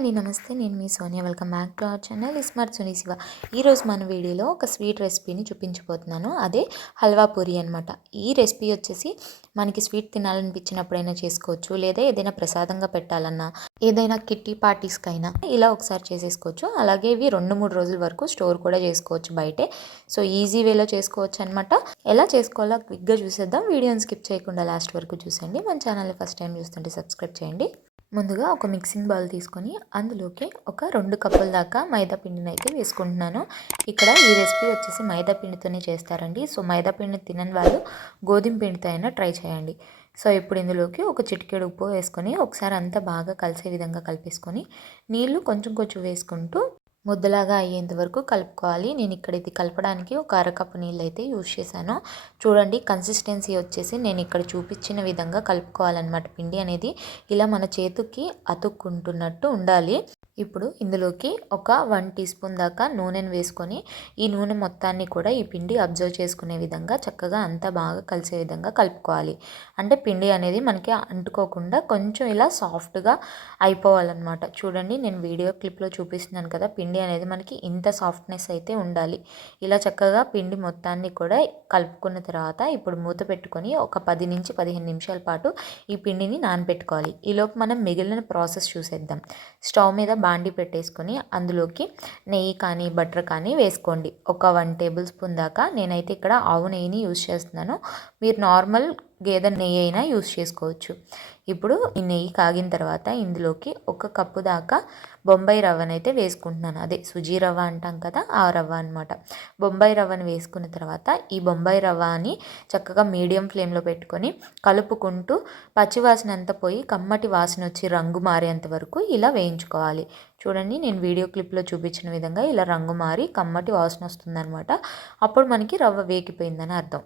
Hi అండి, నమస్తే. నేను మీ Sonia. Welcome back to our channel smart Soni Shiva. ఈరోజు మన వీడియోలో ఒక స్వీట్ రెసిపీని చూపించబోతున్నాను. అదే హల్వా పూరి అనమాట. ఈ రెసిపీ వచ్చేసి మనకి స్వీట్ తినాలనిపించినప్పుడైనా చేసుకోవచ్చు, లేదా ఏదైనా ప్రసాదంగా పెట్టాలన్నా, ఏదైనా కిట్టి పార్టీస్కైనా ఇలా ఒకసారి చేసేసుకోవచ్చు. అలాగే ఇవి 2-3 రోజుల వరకు స్టోర్ కూడా చేసుకోవచ్చు బయటే. సో ఈజీ వేలో చేసుకోవచ్చు అనమాట. ఎలా చేసుకోవాలో క్విక్గా చూసేద్దాం. వీడియోని స్కిప్ చేయకుండా లాస్ట్ వరకు చూసేయండి. మన ఛానల్ని ఫస్ట్ టైం చూస్తుంటే సబ్స్క్రైబ్ చేయండి. ముందుగా ఒక మిక్సింగ్ బౌల్ తీసుకొని అందులోకి ఒక 2 కప్పుల దాకా మైదా పిండిని అయితే వేసుకుంటున్నాను. ఇక్కడ ఈ రెసిపీ వచ్చేసి మైదా పిండితోనే చేస్తారండి. సో మైదా పిండి తినని వాళ్ళు గోధుమ పిండితో అయినా ట్రై చేయండి. సో ఇప్పుడు ఇందులోకి ఒక చిటికెడు ఉప్పు వేసుకొని ఒకసారి అంతా బాగా కలిసే విధంగా కలిపేసుకొని నీళ్లు కొంచెం కొంచెం వేసుకుంటూ ముద్దలాగా అయ్యేంత వరకు కలుపుకోవాలి. నేను ఇక్కడ ఇది కలపడానికి ఒక అరకప్పు నీళ్ళు అయితే యూజ్ చేశాను. చూడండి, కన్సిస్టెన్సీ వచ్చేసి నేను ఇక్కడ చూపించిన విధంగా కలుపుకోవాలన్నమాట. పిండి అనేది ఇలా మన చేతికి అతుక్కుంటున్నట్టు ఉండాలి. ఇప్పుడు ఇందులోకి ఒక 1 టీ స్పూన్ దాకా నూనెను వేసుకొని ఈ నూనె మొత్తాన్ని కూడా ఈ పిండి అబ్జర్వ్ చేసుకునే విధంగా చక్కగా అంతా బాగా కలిసే విధంగా కలుపుకోవాలి. అంటే పిండి అనేది మనకి అంటుకోకుండా కొంచెం ఇలా సాఫ్ట్గా అయిపోవాలన్నమాట. చూడండి, నేను వీడియో క్లిప్లో చూపిస్తున్నాను కదా, పిండి అనేది మనకి ఇంత సాఫ్ట్నెస్ అయితే ఉండాలి. ఇలా చక్కగా పిండి మొత్తాన్ని కూడా కలుపుకున్న తర్వాత ఇప్పుడు మూత పెట్టుకొని ఒక 10 నుంచి 15 నిమిషాల పాటు ఈ పిండిని నానబెట్టుకోవాలి. ఈలోపు మనం మిగిలిన ప్రాసెస్ చూసేద్దాం. స్టవ్ మీద బాండి పెట్టేసుకొని అందులోకి నెయ్యి కానీ బటర్ కానీ వేసుకోండి. ఒక 1 టేబుల్ స్పూన్ దాకా. నేనైతే ఇక్కడ ఆవు నెయ్యిని యూజ్ చేస్తున్నాను. మీరు నార్మల్ గేదె నెయ్యి అయినా యూజ్ చేసుకోవచ్చు. ఇప్పుడు ఈ నెయ్యి కాగిన తర్వాత ఇందులోకి 1 కప్పు దాకా బొంబాయి రవ్వనైతే వేసుకుంటున్నాను. అదే సుజీ రవ్వ అంటాం కదా, ఆ రవ్వ అనమాట. బొంబాయి రవ్వను వేసుకున్న తర్వాత ఈ బొంబాయి రవ్వని చక్కగా మీడియం ఫ్లేమ్లో పెట్టుకొని కలుపుకుంటూ పచ్చివాసన అంతా పోయి కమ్మటి వాసన వచ్చి రంగు మారేంత వరకు ఇలా వేయించుకోవాలి. చూడండి, నేను వీడియో క్లిప్లో చూపించిన విధంగా ఇలా రంగు మారి కమ్మటి వాసన వస్తుందన్నమాట. అప్పుడు మనకి రవ్వ వేగిపోయిందని అర్థం.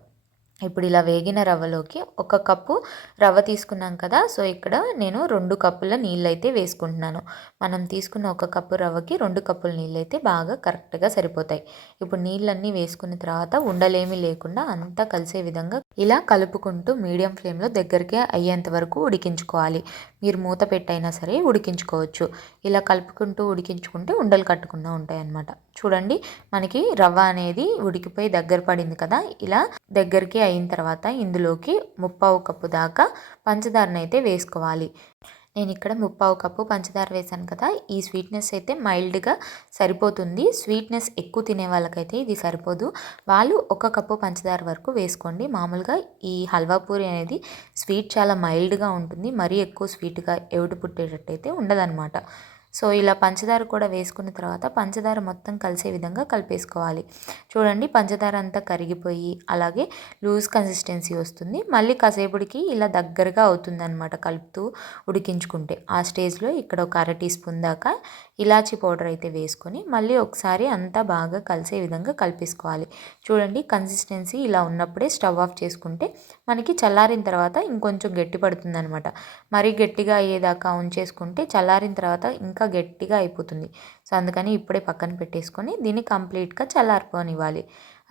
ఇప్పుడు ఇలా వేగిన రవ్వలోకి 1 కప్పు రవ్వ తీసుకున్నాం కదా, సో ఇక్కడ నేను 2 కప్పుల నీళ్ళు అయితే వేసుకుంటున్నాను. మనం తీసుకున్న 1 కప్పు రవ్వకి 2 కప్పుల నీళ్ళు అయితే బాగా కరెక్ట్గా సరిపోతాయి. ఇప్పుడు నీళ్ళన్నీ వేసుకున్న తర్వాత ఉండలేమీ లేకుండా అంతా కలిసే విధంగా ఇలా కలుపుకుంటూ మీడియం ఫ్లేమ్లో దగ్గరికి అయ్యేంత వరకు ఉడికించుకోవాలి. మీరు మూత పెట్టైనా సరే ఉడికించుకోవచ్చు. ఇలా కలుపుకుంటూ ఉడికించుకుంటే ఉండలు కట్టకుండా ఉంటాయి అన్నమాట. చూడండి, మనకి రవ్వ అనేది ఉడికిపోయి దగ్గర పడింది కదా. ఇలా దగ్గరికి అయిన తర్వాత ఇందులోకి 3/4 కప్పు దాకా పంచదారను అయితే వేసుకోవాలి. నేను ఇక్కడ 3/4 కప్పు పంచదార వేసాను కదా. ఈ స్వీట్నెస్ అయితే మైల్డ్గా సరిపోతుంది. స్వీట్నెస్ ఎక్కువ తినే వాళ్ళకైతే ఇది సరిపోదు. వాళ్ళు 1 కప్పు పంచదార వరకు వేసుకోండి. మామూలుగా ఈ హల్వా పూరి అనేది స్వీట్ చాలా మైల్డ్గా ఉంటుంది. మరీ ఎక్కువ స్వీట్గా ఎవుడు పుట్టేటట్టయితే ఉండదన్నమాట. సో ఇలా పంచదార కూడా వేసుకున్న తర్వాత పంచదార మొత్తం కలిసే విధంగా కలిపేసుకోవాలి. చూడండి, పంచదార అంతా కరిగిపోయి అలాగే లూజ్ కన్సిస్టెన్సీ వస్తుంది. మళ్ళీ కాసేపటికి ఇలా దగ్గరగా అవుతుందన్నమాట కలుపుతూ ఉడికించుకుంటే. ఆ స్టేజ్లో ఇక్కడ ఒక 1/2 టీ స్పూన్ దాకా ఇలాచీ పౌడర్ అయితే వేసుకొని మళ్ళీ ఒకసారి అంతా బాగా కలిసే విధంగా కలిపేసుకోవాలి. చూడండి, కన్సిస్టెన్సీ ఇలా ఉన్నప్పుడే స్టవ్ ఆఫ్ చేసుకుంటే మనకి చల్లారిన తర్వాత ఇంకొంచెం గట్టి పడుతుంది అనమాట. మరీ గట్టిగా అయ్యేదాకా ఉంచేసుకుంటే చల్లారిన తర్వాత ఇంకా గట్టిగా అయిపోతుంది. సో అందుకని ఇప్పుడే పక్కన పెట్టేసుకొని దీన్ని కంప్లీట్గా చల్లారిపోనివ్వాలి.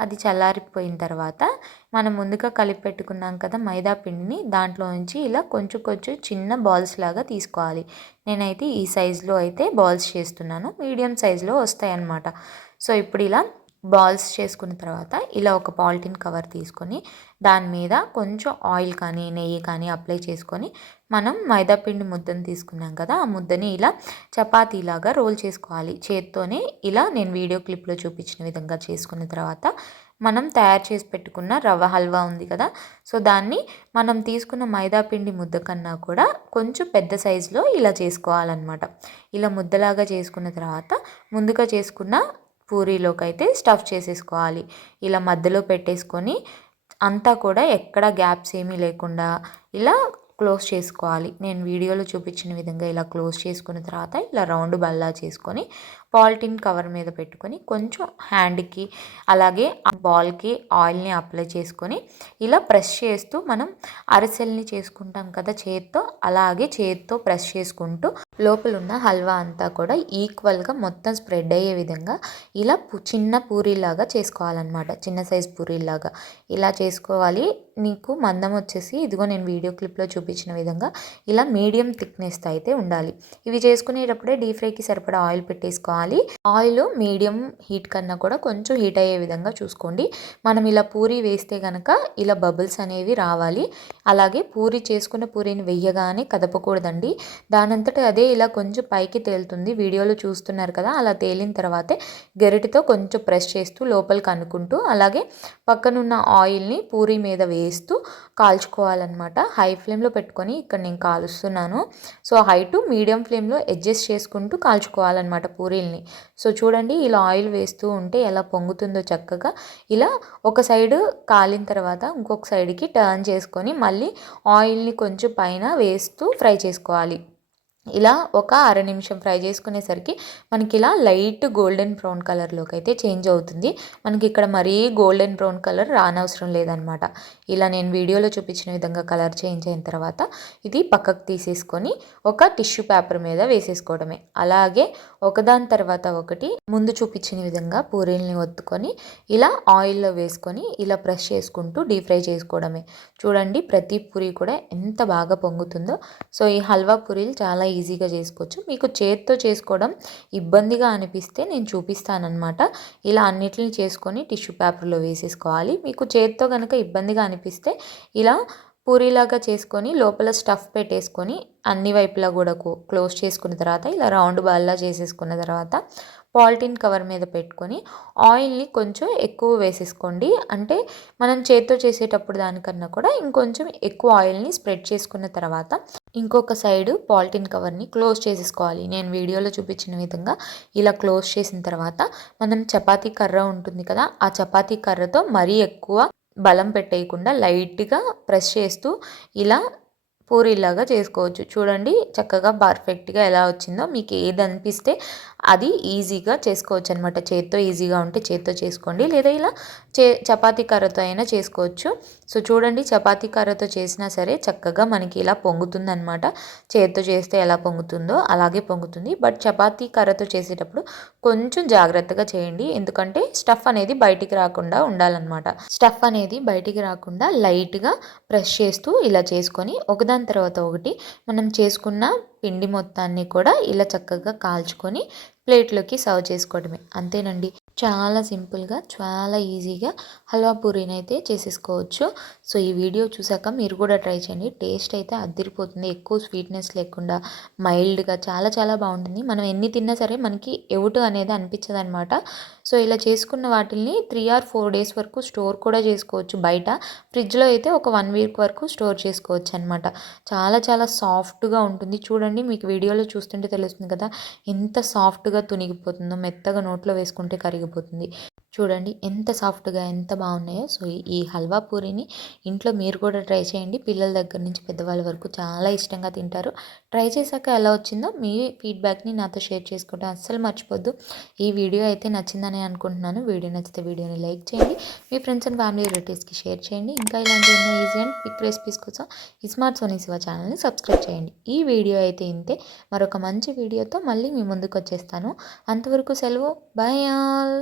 అది చల్లారిపోయిన తర్వాత మనం ముందుగా కలిపి పెట్టుకున్నాం కదా మైదా పిండిని, దాంట్లో నుంచి ఇలా కొంచెం కొంచెం చిన్న బాల్స్ లాగా తీసుకోవాలి. నేనైతే ఈ సైజులో అయితే బాల్స్ చేస్తున్నాను. మీడియం సైజులో వస్తాయి అన్నమాట. సో ఇప్పుడు ఇలా బాల్స్ చేసుకున్న తర్వాత ఇలా ఒక పాలిథిన్ కవర్ తీసుకొని దాని మీద కొంచెం ఆయిల్ కానీ నెయ్యి కానీ అప్లై చేసుకొని మనం మైదాపిండి ముద్దను తీసుకున్నాం కదా, ఆ ముద్దని ఇలా చపాతీలాగా రోల్ చేసుకోవాలి చేత్తోనే. ఇలా నేను వీడియో క్లిప్లో చూపించిన విధంగా చేసుకున్న తర్వాత మనం తయారు చేసి పెట్టుకున్న రవ్వ హల్వా ఉంది కదా, సో దాన్ని మనం తీసుకున్న మైదాపిండి ముద్ద కన్నా కూడా కొంచెం పెద్ద సైజులో ఇలా చేసుకోవాలన్నమాట. ఇలా ముద్దలాగా చేసుకున్న తర్వాత ముందుగా చేసుకున్న పూరీలోకి అయితే స్టఫ్ చేసేసుకోవాలి. ఇలా మధ్యలో పెట్టేసుకొని అంతా కూడా ఎక్కడ గ్యాప్స్ ఏమీ లేకుండా ఇలా క్లోజ్ చేసుకోవాలి. నేను వీడియోలో చూపించిన విధంగా ఇలా క్లోజ్ చేసుకున్న తర్వాత ఇలా రౌండ్ బల్లా చేసుకొని పాలిథిన్ కవర్ మీద పెట్టుకొని కొంచెం హ్యాండ్కి అలాగే బాల్కి ఆయిల్ని అప్లై చేసుకొని ఇలా ప్రెస్ చేస్తూ మనం అరిసెల్ని చేసుకుంటాం కదా చేత్తో, అలాగే చేత్తో ప్రెస్ చేసుకుంటూ లోపల ఉన్న హల్వా అంతా కూడా ఈక్వల్గా మొత్తం స్ప్రెడ్ అయ్యే విధంగా ఇలా చిన్న పూరీలాగా చేసుకోవాలన్నమాట. చిన్న సైజ్ పూరీలాగా ఇలా చేసుకోవాలి. నీకు మందం వచ్చేసి ఇదిగో నేను వీడియో క్లిప్లో చూపించిన విధంగా ఇలా మీడియం థిక్నెస్ అయితే ఉండాలి. ఇవి చేసుకునేటప్పుడే డీప్ ఫ్రైకి సరిపడా ఆయిల్ పెట్టేసుకోవాలి. ఆయిల్ మీడియం హీట్ కన్నా కూడా కొంచెం హీట్ అయ్యే విధంగా చూసుకోండి. మనం ఇలా పూరీ వేస్తే కనుక ఇలా బబుల్స్ అనేవి రావాలి. అలాగే పూరీ చేసుకున్న పూరీని వెయ్యగానే కదపకూడదండి. దానంతట అదే ఇలా కొంచెం పైకి తేలుతుంది. వీడియోలో చూస్తున్నారు కదా, అలా తేలిన తర్వాతే గరిటెతో కొంచెం ప్రెస్ చేస్తూ లోపలికి అనుకుంటూ అలాగే పక్కనున్న ఆయిల్ని పూరీ మీద వేస్తూ కాల్చుకోవాలన్నమాట. హై ఫ్లేమ్లో పెట్టుకొని ఇక్కడ నేను కాలుస్తున్నాను. సో హై టు మీడియం ఫ్లేమ్లో అడ్జస్ట్ చేసుకుంటూ కాల్చుకోవాలన్నమాట పూరీల్ని. సో చూడండి, ఇలా ఆయిల్ వేస్తూ ఉంటే ఎలా పొంగుతుందో చక్కగా. ఇలా ఒక సైడ్ కాలిన తర్వాత ఇంకొక సైడ్కి టర్న్ చేసుకొని మళ్ళీ ఆయిల్ని కొంచెం పైన వేస్తూ ఫ్రై చేసుకోవాలి. ఇలా ఒక అర నిమిషం ఫ్రై చేసుకునేసరికి మనకి ఇలా లైట్ గోల్డెన్ బ్రౌన్ కలర్లోకి అయితే చేంజ్ అవుతుంది. మనకి ఇక్కడ మరీ గోల్డెన్ బ్రౌన్ కలర్ రానవసరం లేదనమాట. ఇలా నేను వీడియోలో చూపించిన విధంగా కలర్ చేంజ్ అయిన తర్వాత ఇది పక్కకు తీసేసుకొని ఒక టిష్యూ పేపర్ మీద వేసేసుకోవడమే. అలాగే ఒకదాని తర్వాత ఒకటి ముందు చూపించిన విధంగా పూరీల్ని ఒత్తుకొని ఇలా ఆయిల్లో వేసుకొని ఇలా ప్రెస్ చేసుకుంటూ డీప్ ఫ్రై చేసుకోవడమే. చూడండి, ప్రతి పూరీ కూడా ఎంత బాగా పొంగుతుందో. సో ఈ హల్వా పూరీలు చాలా ఈజీగా చేసుకోవచ్చు. మీకు చేత్తో చేసుకోవడం ఇబ్బందిగా అనిపిస్తే నేను చూపిస్తానన్నమాట. ఇలా అన్నిటిని చేసుకొని టిష్యూ పేపర్లో వేసేసుకోవాలి. మీకు చేత్తో కనుక ఇబ్బందిగా అనిపిస్తే ఇలా పూరీలాగా చేసుకొని లోపల స్టఫ్ పెట్టేసుకొని అన్ని వైపులా కూడా క్లోజ్ చేసుకున్న తర్వాత ఇలా రౌండ్ బాల్లా చేసేసుకున్న తర్వాత పాలిథిన్ కవర్ మీద పెట్టుకొని ఆయిల్ని కొంచెం ఎక్కువ వేసేసుకోండి. అంటే మనం చేత్తో చేసేటప్పుడు దానికన్నా కూడా ఇంకొంచెం ఎక్కువ ఆయిల్ని స్ప్రెడ్ చేసుకున్న తర్వాత ఇంకొక సైడ్ పాలిథిన్ కవర్ని క్లోజ్ చేసేసుకోవాలి. నేను వీడియోలో చూపించిన విధంగా ఇలా క్లోజ్ చేసిన తర్వాత మనం చపాతీ కర్ర ఉంటుంది కదా, ఆ చపాతీ కర్రతో మరీ ఎక్కువ బలం పెట్టేయకుండా లైట్గా ప్రెస్ చేస్తూ ఇలా పూరీలాగా చేసుకోవచ్చు. చూడండి చక్కగా పర్ఫెక్ట్గా ఎలా వచ్చిందో. మీకు ఏది అనిపిస్తే అది ఈజీగా చేసుకోవచ్చు అనమాట. చేత్తో ఈజీగా ఉంటే చేత్తో చేసుకోండి, లేదా ఇలా చపాతీ కర్రతో అయినా చేసుకోవచ్చు. సో చూడండి, చపాతీ కర్రతో చేసినా సరే చక్కగా మనకి ఇలా పొంగుతుంది అనమాట. చేత్తో చేస్తే ఎలా పొంగుతుందో అలాగే పొంగుతుంది. బట్ చపాతీ కర్రతో చేసేటప్పుడు కొంచెం జాగ్రత్తగా చేయండి, ఎందుకంటే స్టఫ్ అనేది బయటికి రాకుండా ఉండాలన్నమాట. స్టఫ్ అనేది బయటికి రాకుండా లైట్గా ప్రెస్ చేస్తూ ఇలా చేసుకొని ఒకదాని తర్వాత ఒకటి మనం చేసుకున్న పిండి మొత్తాన్ని కూడా ఇలా చక్కగా కాల్చుకొని ప్లేట్లోకి సర్వ్ చేసుకోవడమే. అంతేనండి, చాలా సింపుల్గా చాలా ఈజీగా హల్వా పూరీని అయితే చేసేసుకోవచ్చు. సో ఈ వీడియో చూసాక మీరు కూడా ట్రై చేయండి. టేస్ట్ అయితే అదిరిపోతుంది. ఎక్కువ స్వీట్నెస్ లేకుండా మైల్డ్గా చాలా చాలా బాగుంటుంది. మనం ఎన్ని తిన్నా సరే మనకి ఎవుటు అనేది అనిపించదు అనమాట. సో ఇలా చేసుకున్న వాటిని 3 or 4 days వరకు స్టోర్ కూడా చేసుకోవచ్చు. బయట ఫ్రిడ్జ్లో అయితే ఒక 1 week వరకు స్టోర్ చేసుకోవచ్చు అనమాట. చాలా చాలా సాఫ్ట్గా ఉంటుంది. చూడండి, మీకు వీడియోలో చూస్తుంటే తెలుస్తుంది కదా ఎంత సాఫ్ట్గా తునిగిపోతుందో. మెత్తగా నోట్లో వేసుకుంటే కరిగిపోతుంది. చూడండి ఎంత సాఫ్ట్గా ఎంత బాగున్నాయో. సో ఈ హల్వా పూరీని ఇంట్లో మీరు కూడా ట్రై చేయండి. పిల్లల దగ్గర నుంచి పెద్దవాళ్ళ వరకు చాలా ఇష్టంగా తింటారు. ట్రై చేశాక ఎలా వచ్చిందో మీ ఫీడ్బ్యాక్ని నాతో షేర్ చేసుకోవడం అస్సలు మర్చిపోద్దు. ఈ వీడియో అయితే నచ్చిందని అనుకుంటున్నాను. వీడియో నచ్చితే వీడియోని లైక్ చేయండి, మీ ఫ్రెండ్స్ అండ్ ఫ్యామిలీ రిలేటివ్స్కి షేర్ చేయండి. ఇంకా ఇలాంటి ఎన్నో ఈజీ అండ్ క్విక్ రెసిపీస్ కోసం స్మార్ట్ సోనీ శివ ఛానల్ని సబ్స్క్రైబ్ చేయండి. ఈ వీడియో అయితే ఇంతే. మరొక మంచి వీడియోతో మళ్ళీ మీ ముందుకు వచ్చేస్తాను. అంతవరకు సెలవు. Bye all.